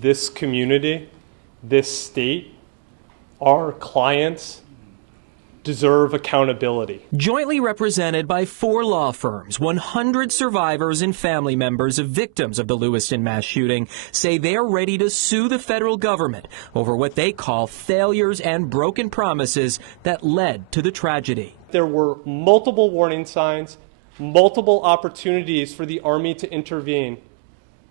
This community, this state, our clients deserve accountability. Jointly represented by 4 law firms, 100 survivors and family members of victims of the Lewiston mass shooting say they are ready to sue the federal government over what they call failures and broken promises that led to the tragedy. There were multiple warning signs, multiple opportunities for the Army to intervene,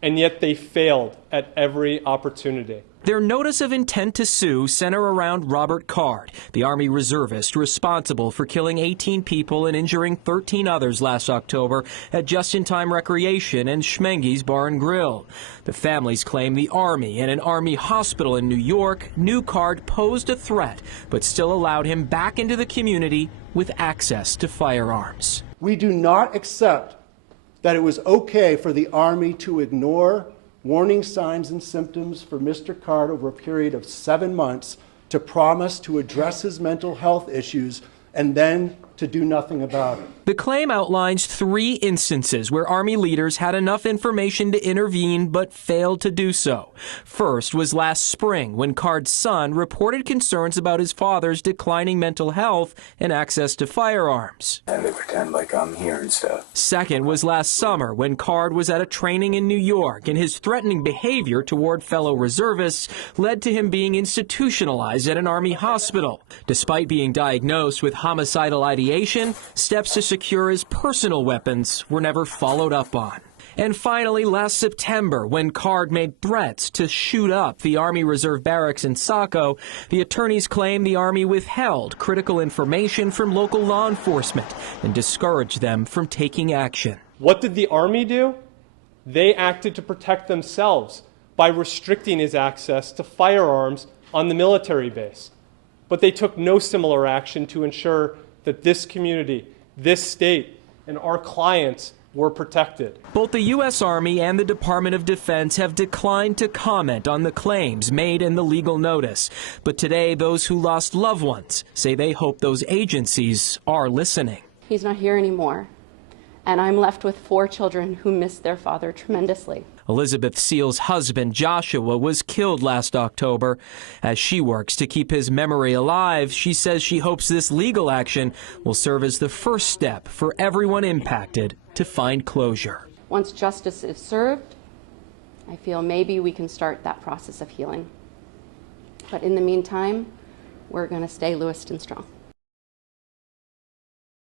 and yet they failed at every opportunity. Their notice of intent to sue center around Robert Card, the Army reservist responsible for killing 18 people and injuring 13 others last October at Just-in-Time Recreation and Schmenge's Bar and Grill. The families claim the Army and an Army hospital in New York knew Card posed a threat, but still allowed him back into the community with access to firearms. We do not accept that it was okay for the Army to ignore warning signs and symptoms for Mr. Card over a period of 7 months, to promise to address his mental health issues, and then to do nothing about it. The claim outlines 3 instances where Army leaders had enough information to intervene but failed to do so. First was last spring when Card's son reported concerns about his father's declining mental health and access to firearms. And they pretend like I'm here and stuff. Second was last summer when Card was at a training in New York and his threatening behavior toward fellow reservists led to him being institutionalized at an Army hospital. Despite being diagnosed with homicidal ideation, steps to secure his personal weapons were never followed up on. And finally, last September, when Card made threats to shoot up the Army Reserve Barracks in Saco, the attorneys claim the Army withheld critical information from local law enforcement and discouraged them from taking action. What did the Army do? They acted to protect themselves by restricting his access to firearms on the military base. But they took no similar action to ensure that this community, this state, and our clients were protected. Both the U.S. Army and the Department of Defense have declined to comment on the claims made in the legal notice. But today, those who lost loved ones say they hope those agencies are listening. He's not here anymore, and I'm left with 4 children who miss their father tremendously. Elizabeth Seal's husband, Joshua, was killed last October. As she works to keep his memory alive, she says she hopes this legal action will serve as the first step for everyone impacted to find closure. Once justice is served, I feel maybe we can start that process of healing. But in the meantime, we're going to stay Lewiston Strong.